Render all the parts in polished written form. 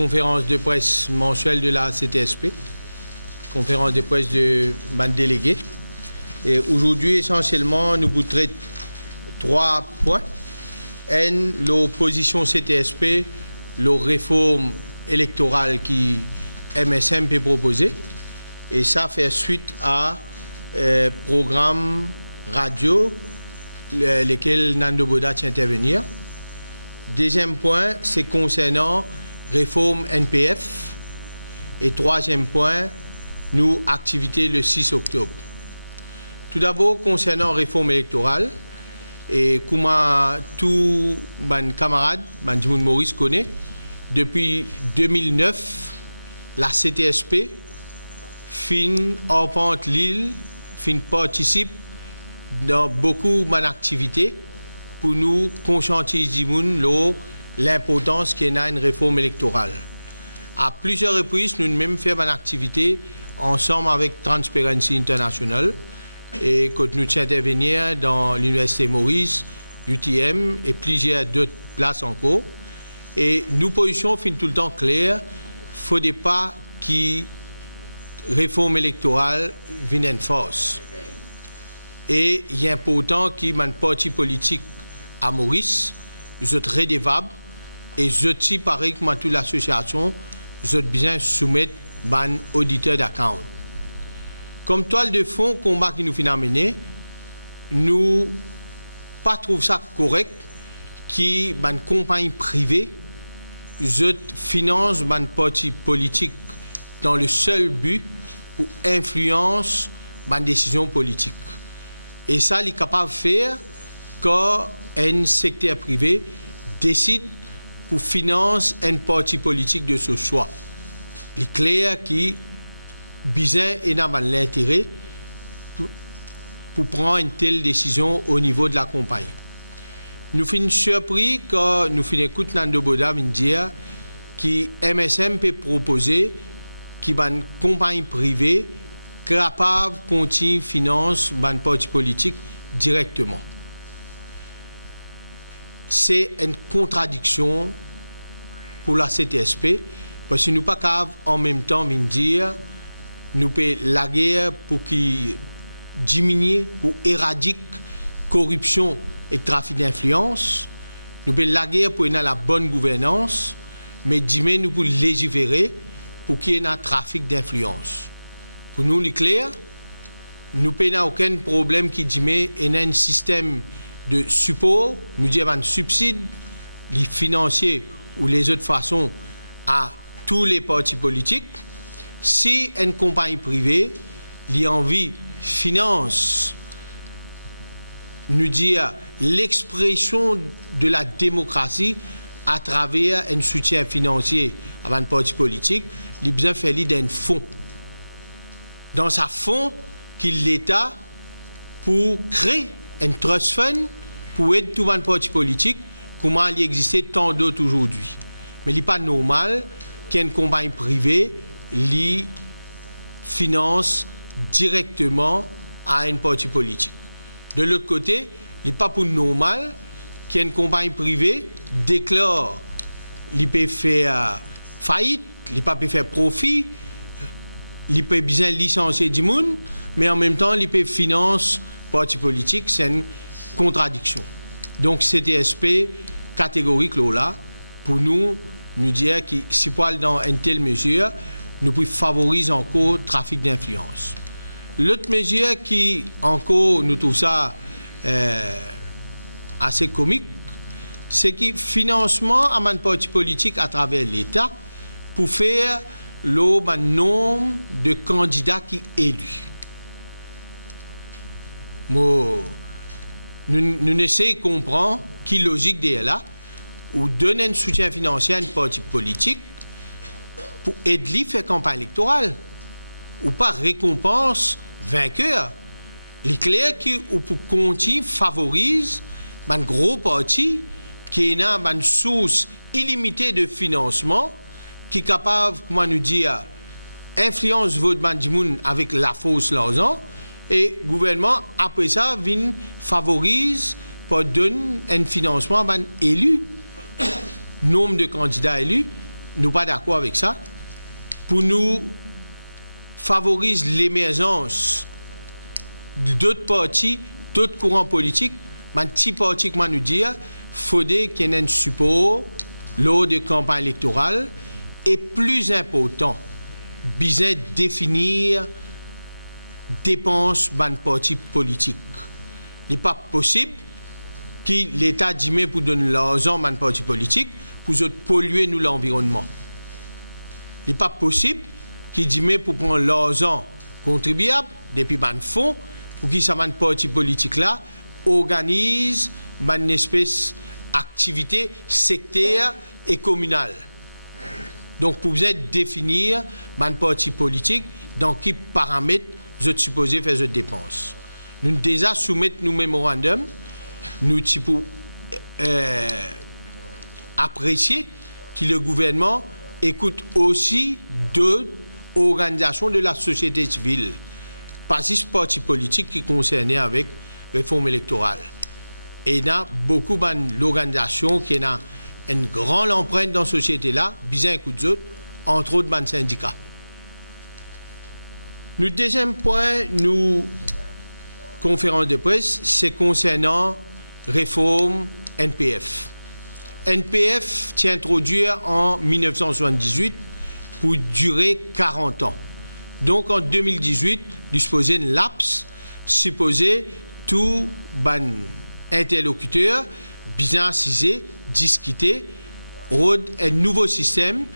conférence de presse mensuelle de la CTSP, conférence de presse de ban délégué. Et aujourd'hui, essentiellement, nous vous traitons 3 points. L'opposition CTSP, la réforme électorale qui MSM peut proposer. Et ça fait suite à programme radio lesquels Nando Boda tient intervenir. Deuxième point, c'est concernant réforme NPF. Et troisième point, nous, activité le 6 octobre. Tout d'abord, concernant réforme électorale, et comme tous mes camarades, Jimoun Maurice connaît, depuis 2009, la CTSP fin arpente l'île, fin participe dans beaucoup d'activités pour nous conscientiser l'importance qu'il y a une réforme électorale. À plusieurs reprises, nous même fait une activité ensemble avec Transparency International et quand nous intervenir dans l'Université Maurice, UTM et plusieurs d'autres places encore. Et nos positions sont tout le temps claires. Il ne faudrait pas que la réforme électorale vienne en force. Et il est important que les partis politiques à Maurice soient redevables et je pareil que toute l'association, soient bien soumettre un auditeur d'account. Comme toile de fond, combat qui nous finit mener, nous pas trouve ça correct qui une compagnie privée finance un parti politique dans le seul but pour influence une décision politique. Et ça, il est capable de faire quand un secteur privé décide pour financer un parti politique de ce choix. Il est clair qui bizarre et n'a pas l'intérêt pour prendre une telle décision au niveau de la compagnie. Nous sommes surpris quand nous écoutons Nando Boda dire que MSM peut proposer qu'une compagnie privée capable de continuer à financer un parti politique directement. C'est une contradiction pour la CTSP parce que nous ne sommes pas capables en même temps de dire nous payons la guerre pour qu'il diminue, pour éradiquer corruption et trafic d'influence. Nous payons la guerre pour avoir la bonne gouvernance, mais demain nous pouvons légiférer pour qu'il y ait un trafic d'influence. Pour nous, c'est clair, nous n'avons aucun problème qui demain il y a un système de support, nous disons un subside, les financiers ou les autres façons à tous les partis politiques. Si une compagnie privée, l'envie finance, nous dit l'expression de la démocratie à travers un soutien financier à un parti politique, il a besoin de faire d'un fonds. Dans ce fonds, qu'il l'État pour créer un trust fund pour aider tout un parti politique, comment il existe tant d'autres aujourd'hui. Mais il n'est pas normal qu'une compagnie privée li finance directement à un parti politique. De l'autre côté, il n'est pas pour normal qu'une compagnie privée déclare qu'il peut faire faillite, il peut faire profit, il peut bien licencier du monde, mais en même temps, il peut financer le parti politique. C'est une contradiction. Donc, CTSP catégorique là, pour nous dire que si on est dans une telle mesure, nous pouvons favoriser encore le trafic d'influence. L'autre mesure qui, encore, nous trouve ça assez comique, c'est que le financement à un parti politique à travers l'État pour faire le nombre de candidats qui sont élus. Nous essayons de comprendre qui est logique derrière là, ou donner un soutien financier à un parti politique pour aider à faire campagne électorale, ou pas récompense vainqueur. Il est clair que pour continuer favorise un gros parti qui a une source illimitée de financement, qui est capable, comment nous dire, influence votre monde avec la fausse l'argent, et le gouvernement, après ça, vient favorise pour donner un financement à un élu, nombre de candidats élus, nous pas d'accord avec ça. Pour nous favoriser l'émergence d'autres partis, d'autres courants politiques, un petit parti qui nous dit, faudrait qu'il y ait un support lors de campagne électorale et plus important, bien définir dépenses d'un parti politique. Il n'est pas possible que l'État dit mais pour donner l'argent à un parti politique pour polluer nous l'environnement. Il n'est pas possible qu'il dit mais pour prendre l'argent contribuable depuis un fonds pour qu'il ça un parti politique là organise une espèce d'activité sectaire et communale. Donc pour bien définir un parti politique dans quels paramètres vous êtes supposé faire cette dépense. Nous déjà soumettons nos mémorandums, nous pour apprécier que le gouvernement écoute aussi d'autres organisations de la société civile, pas juste partis politiques qui sont concernés avec la réforme électorale. Et il y a beaucoup d'organisations qui ont une grande empreinte dans la société là, bien écoute d'autres, entre autres les syndicats. Le deuxième point, nous conférence de presse, c'est concernant réforme NPF. NPF s'est introduit en 1978 pour durer 40 ans. Donc en 2018, disposer de laps, supposé tout ban interlocuteur bien assisé, discuter, un nouveau système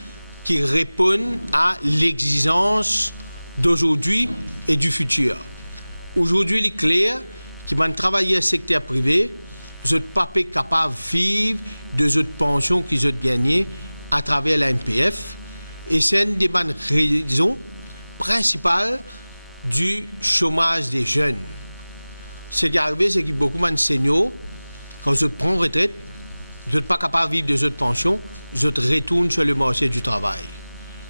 qui répond à l'exigence d'aujourd'hui et du futur. Aujourd'hui, il est clair que les travailleurs du secteur privé ne sont pas capables de vivre de autres pensions qu'ils ont gagnées à travers la NPF. Et c'est une des raisons principales du chômage des jeunes. Ce qui est arrivé, c'est que beaucoup d'enseignants, quand ils prennent retraite, ils ne sont pas capables de vivre de autres pensions, ils retournent sur le marché du travail.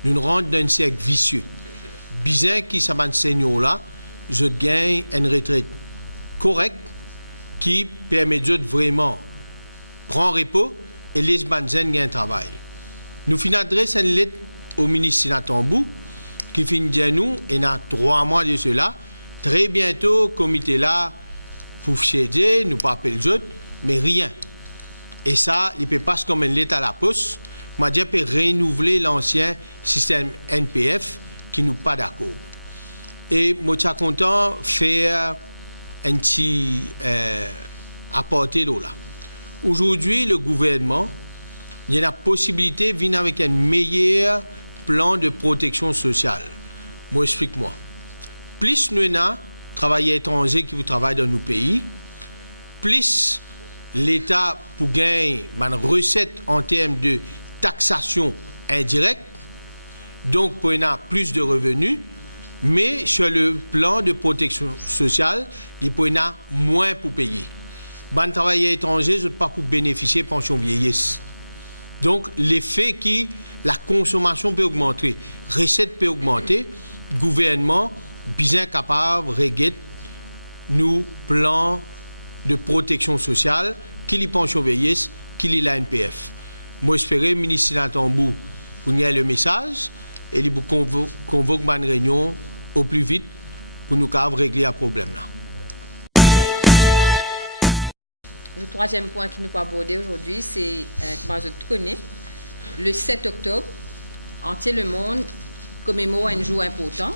Nous rentrons dans un cercle vicieux. Bien que ces enseignants-là, je gagne une retraite correcte qui permet de vraiment prendre repos et les gens gagnent un travail. Nous finissons une lettre au ministre Sinatambou qui finit dire nous, et dans 3 mois de cela, très bientôt, le comité là, pour céder, nous pas appeler les autres, mais rien. Et ça, il ne peut pas comme une lettre à la poste, m'a dit peut renouveler l'ancien système NPF qui nous pas d'accord. Et moi, je suis content de faire un petit apporter là. Aujourd'hui, le gouvernement, il y a la possibilité de venir avec un meilleur plan de protection sociale. Moi, explique-moi. Plus nous avons travailleurs étrangers qui travaillent dans nos pays, plus l'État pour gagner une recette en termes de taxation indirecte, donc pour avoir plus de revenus, mais sur le plan de protection sociale, il peut y avoir moins pour payer. Les travailleurs étrangers ne sont pas pour bénéficier de pension vieillesse. Donc, l'effet que la consommation peut augmenter, la recette peut augmenter, le gouvernement bien capable de régler nos plans de protection sociale, qu'il y ait pension vieillesse, qu'il y ait la NPF. Moi, j'espère que le ministre Sinatambou pour y ait le message et il convoque une réunion au plus vite pour nous régler ce problème-là. Le troisième point qui nous peut aborder aujourd'hui, c'est, comment je te connais, le 7 octobre, entier le monde commémore un jour important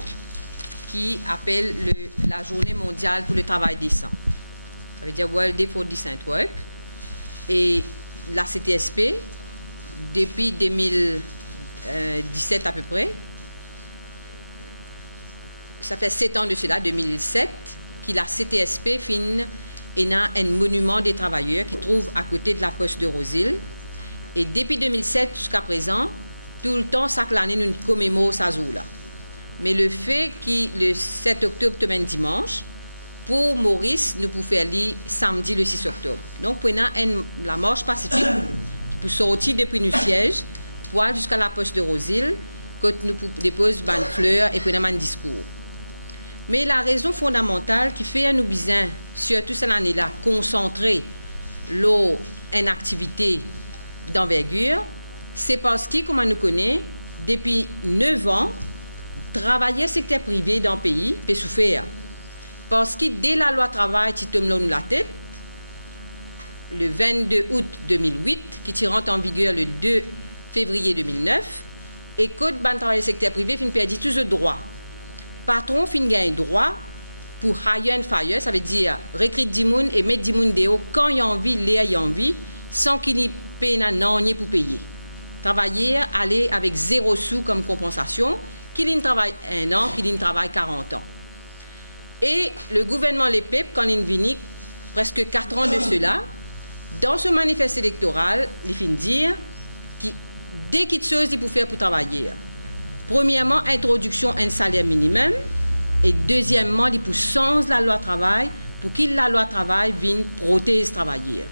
qui appelle la journée mondiale pour le travail décent. Ça veut dire World Day for Decent Work. Et la CTSP, depuis 2017 à peu près, ça fait 7 ans de cela, 2007, que la CTSP finit et a un monument des travailleurs qui trouve à côté de la poste de Rosil. Et depuis 2007 jusqu'à présent, tout le temps, chaque année, nous commémorons ça jour-là. Mais le fait que le 7 octobre, demain dimanche, pour Maurice, nous pouvons faire samedi le 6 octobre. Donc, pour la marche pacifique qui peut sortir depuis nos sièges, pour aller jusqu'à la poste de Rosil, quand nous déposons des fleurs et pour un discours. Mais la raison fondamentale qui fait nous besoin, surtout cette année-là, concentrer une activité d'envergure, c'est parce que, comme on nous connaît, depuis 9 ans, travailler secteur privé dans le pays peut souffrir. Parce que dès la loi travail, qui tombe dans la tête, le 22 août 2008, qui rentre en vigueur le 2 février 2009, et code ban travail secteur privé fin perdre tous les droits. Patron fin gagne droit pour hire and fire, ça veut dire recruter du monde et mettre du monde dehors quand il y a envie, l'air il y a envie, sans qu'il n'y paye non pour payer. Travailler, aller avec 0 sous comme compensation, qu'il y travaille 1 an, qu'il y travaille 40 ans. Et le gouvernement Les Peuples, quand il vient presque 4 ans de cela, dans ce manifeste électoral, il finit dire que dès qu'il y a des choses qu'il peut faire pour travailler. Premièrement, introduction d'un salaire minimum. Et deuxièmement, il peut changer la loi travail pour que la loi travail vienne protéger les travailleurs.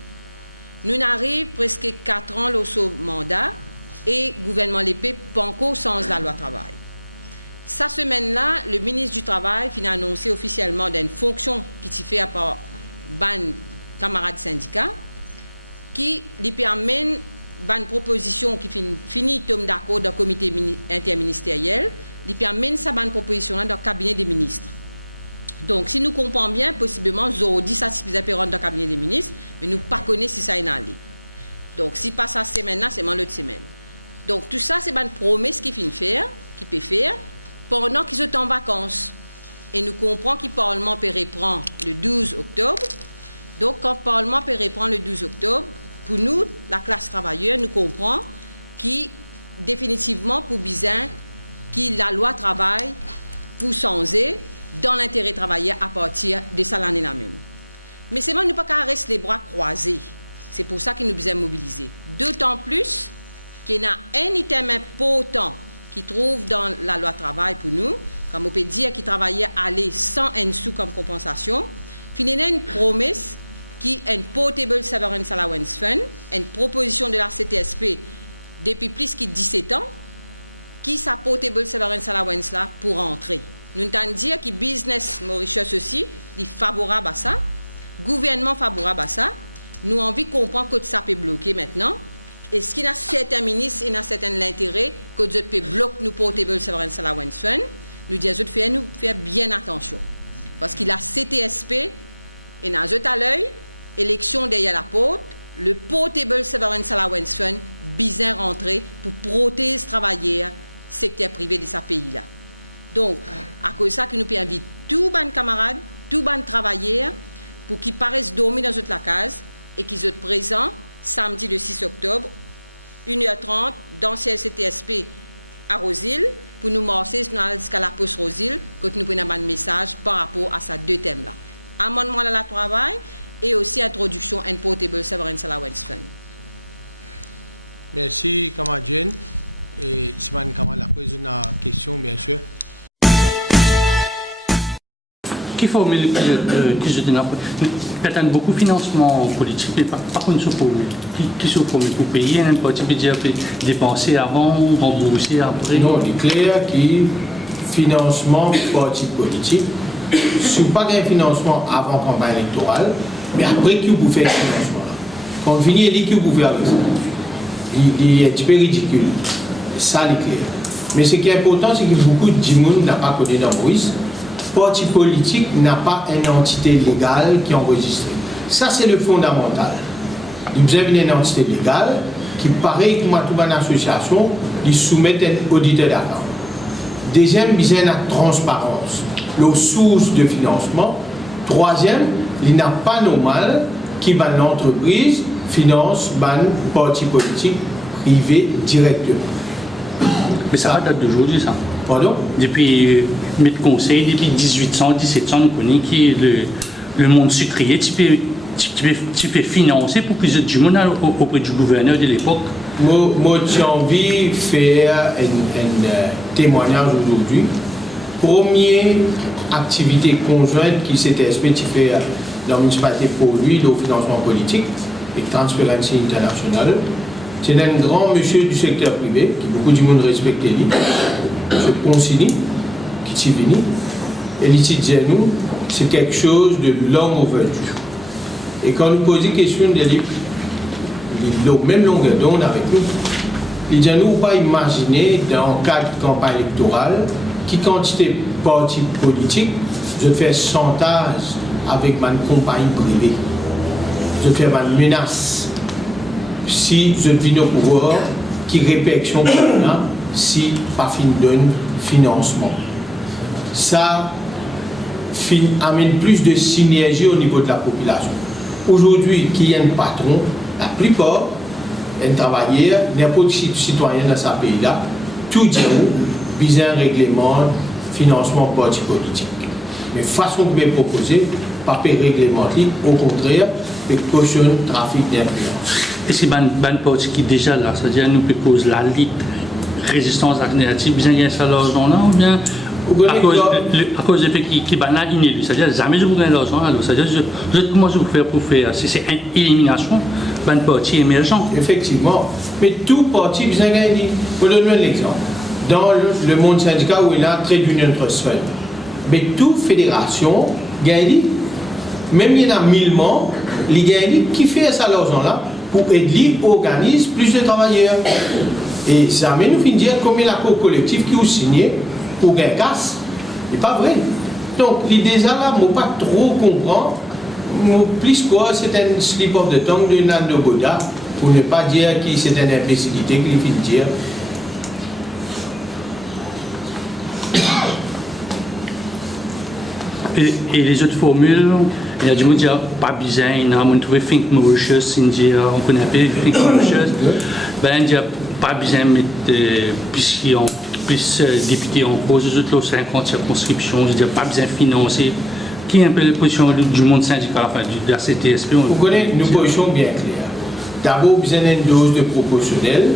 Nous arrivons presque 4 ans au mandat et le gouvernement Les Peuples pas encore change la loi travail. Cette semaine-là, le ministre du Travail a annoncé officiellement d'une fonction qui s'est faite par ban camarades syndicats qui lui permet une proposition qui finit d'accord dans le comité interministériel, lui permet sa bonne proposition dans le cabinet des ministres. Donc, si nous comprenons bien, possiblement, aujourd'hui, ça se faisait dans le cabinet des ministres, mais nous ne connaissons pas si ça est allé. Donc, si pas cette semaine-là, c'est l'autre semaine. Donc, tout ça, c'est une promesse qu'il peut faire, pendant qu'ils sont en vacances. Et nous comprenons que le Parlement peut reprendre le 12 octobre. Donc, quand le Parlement peut reprendre le 12 octobre, pour nous, la classe travailleuse, nous comprenons que définitivement, pour besoin, que la loi travail pour changer dans l'intérêt travailleur à partir de ça l'année-là même. Mais c'est même nous pas qu'à rester les bras croisés. C'est pour ça que nous besoin mobiliser. D'autant plus qu'il y a un item important qui trouve dans la loi travail pour nous, comme on peut dire, qui travaillait aller sans un sou comme compensation, finalement une promesse qui est un Portable Severance Allowance Fund, une proposition de la CTSP depuis plus de 17 ans, qui sa Portable Severance Allowance là pour entrer. Nous entendons dire que business Mauritius aussi est favorable à ça, gouvernement favorable à ça. Nous avons envie de comprendre que ça peut bloquer maintenant. Est-ce qu'il y a certains ministres et certains l'intérêt que nous peut bloquer nous Portable Severance Allowance Fund? Nous disons nous faire bien attention. Parce qu'il a CTSP et nous avons à l'œil, élection derrière la porte, le Portable Severance Allowance Fund bien rentré pour protéger les travailleurs secteur privé de ce pays-là. Donc, à cause de ça, que nous pouvons inviter tous les camarades, tous les travailleurs, pour qu'ils paraissent dormir dans la case et qu'ils soient présents samedi le 6 octobre, 1h30, dans le CTSP à Rosil, pour nous marcher jusqu'à la poste Rosil, que nous prenons un message par rapport à ces deux thèmes-là. Amendement à la travail et aussi introduction à un Portable Severance Allowance Fund. Merci, Kamadjen. Et Simone Kamal a posé une question, bien sûr. Qui formule qui je dis peut-être beaucoup de financement politique, mais pas qu'on se formule. Qui se formule pour payer, un petit peu dire dépenser avant, rembourser après. Non, il est clair que financement parti politique, si vous n'avez pas de financement avant la campagne électorale, mais après, qui vous fait le financement là? Quand vous finissez, qui vous fait avec ça? Il est un petit peu ridicule. Ça, c'est clair. Mais ce qui est important, c'est que beaucoup de gens n'ont pas connu dans Maurice. Parti politique n'a pas une entité légale qui est enregistrée. Ça, c'est le fondamental. Vous avez une entité légale qui, pareil comme toute une association, ils soumettent un auditeur d'argent. Deuxième, il y a la transparence, la source de financement. Troisième, il n'est pas normal que l'entreprise finance un parti politique privé directement. Mais ça date d'aujourd'hui, ça. Pardon? Depuis notre conseil, depuis 1800, 1700, nous connaissons que le monde sucrier, tu peux financer pour que du monde auprès du gouverneur de l'époque. Moi, j'ai envie de faire un témoignage aujourd'hui. Première activité conjointe qui s'était fait dans la municipalité pour lui, le financement politique et Transparency International. C'est un grand monsieur du secteur privé, qui beaucoup de monde respecte lui, M. Poncini, qui est venu. Et il dit nous, c'est quelque chose de long overdue. Et quand nous posons question de lui, il a même longueur d'onde avec nous. il dit nous pas imaginer dans le cadre de campagne électorale qui quantité de partis politiques je fais chantage avec ma compagnie privée. Je fais ma menace si je viens au pouvoir qui répercussion si pas fin donne financement. Ça amène plus de synergie au niveau de la population. Aujourd'hui, qui est un patron, la plupart, un travailleur, n'importe quel citoyen dans ce pays-là, tout dit besoin un règlement, financement parti politique. Mais façon que vous proposez, pas réglementer, au contraire, de cautionner le trafic d'influence. Est-ce que ban parti qui déjà là, c'est-à-dire nous peut cause la lutte, résistance alternative, bien gagner ça l'argent là, ou bien à cause du fait qu'il ban là inélu, c'est-à-dire jamais je vous gagne l'argent là, c'est-à-dire comment je vous faire pour faire, si c'est une élimination, ban parti émergent. Effectivement, mais tout parti bien gagner. Pour donner un exemple, dans le monde syndical où il y a trade union trust fund, mais toute fédération gagne, même il y en a 1000 membres, les gagne qui fait ça l'argent là pour aider organise plus de travailleurs. Et ça amène nous fin dire combien l'accord collectif qui ont signé pour gagner casse, c'est pas vrai. Donc l'idée là, moi pas trop comprendre, plus quoi c'est un slip of the tongue de Nando Boda pour ne pas dire que c'est une imbécilité qu'il fin dire. Et les autres formules, il y a du monde qui dit pas besoin, il y a un trouvé Think Mauritius, on connaît un peu Think Mauritius, ben il dit pas besoin de mettre plus députés en cause, les autres 50 circonscriptions, je veux dire pas besoin de financer. Qui est un peu la position du monde syndical, enfin de la CTSP? Vous connaissez nos positions bien claires. D'abord, besoin d'une dose de proportionnel,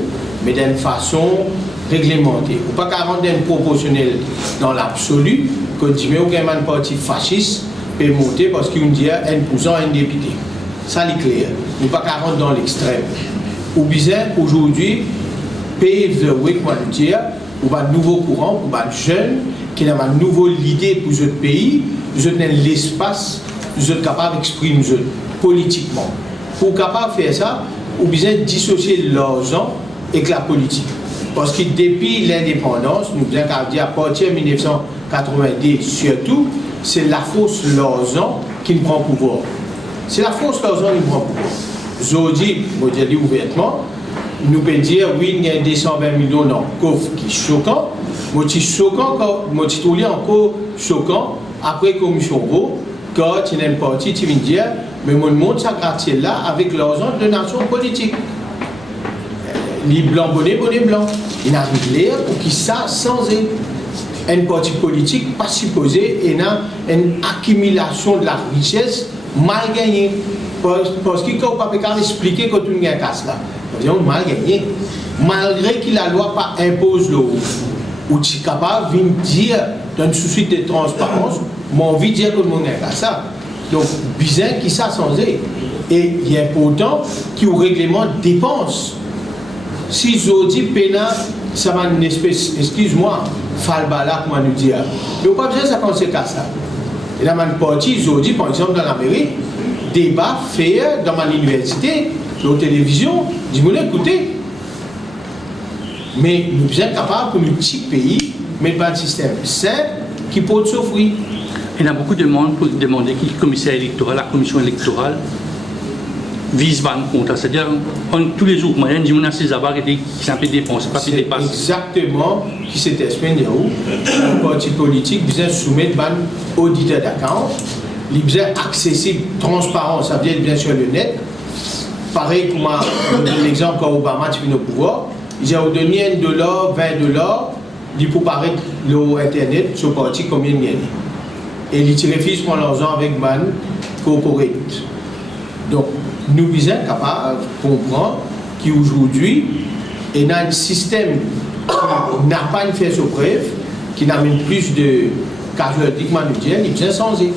mais d'une façon réglementée. Il ne faut pas qu'à rendre une proportionnelle dans l'absolu, que dit mais un parti fasciste peut monter parce qu'il dit 1% un député. Ça c'est clair. Il ne faut pas qu'à rendre dans l'extrême. Ou bien aujourd'hui, pave the way, comment dire, ou un nouveau courant, ou un jeune qui a une nouvelle idée pour ce pays, vous avez l'espace, vous êtes capable d'exprimer politiquement. Pour capable de faire ça, ou bien dissocier l'argent avec la politique. Parce que depuis l'indépendance, nous avons dit à partir de 1990 surtout, c'est la fausse l'argent qui nous prend pouvoir. C'est la fausse l'argent qui nous prend pouvoir. Aujourd'hui, je dis ouvertement, nous pouvons dire oui, il y a 220 millions dans le coffre qui est choquant. Moi, je suis encore choquant après la commission Beau, quand il y a une partie qui vient dire mais mon monde ça quartier là avec l'argent de nation politique. Les blancs bonnet blanc. Il a l'air pour qui ça sans une partie politique pas supposée et une accumulation de la richesse mal gagnée. Parce qu'il ne peut pas expliquer que tout le monde casse là. Ils mal gagné. Malgré que la loi pas impose l'eau. Ou tu es capable de dire, dans un souci de transparence, j'ai envie de dire que le monde n'est pas ça. Donc, bizarre qui ça sans et il est important qu'il y ait un règlement de dépenses. Si je dis pénal, ça va une espèce, excuse-moi, falbala, comment nous dire. Mais pas besoin de ça quand c'est comme ça. Et dans ma partie, je dis, par exemple, dans l'Amérique, débat fait dans ma université, sur la télévision, dis-moi, écoutez. Mais nous sommes capables pour nos petits pays mettre un système sain qui peut s'offrir. Il y a beaucoup de monde pour demander qui est le commissaire électoral, la commission électorale vise ban compte. C'est-à-dire, tous les jours, moyen dit que ces abards qui sont un peu dépensés, pas c'est exactement qui s'est exprimé où un parti politique besoin soumettre un auditeur d'account, il besoin accessible, transparent, ça veut dire bien sûr le net. Pareil comme l'exemple quand Obama est venu au pouvoir. Ils ont donné $1, $20, ils pour paraître l'Internet sur le parti combien de gagne. Et ils refusent prendre l'argent avec man corporate. Donc, nous sommes capables de comprendre qu'aujourd'hui, il y a un système qui n'a pas une fait sur preuve, qui n'amène plus de casualité, il est changer.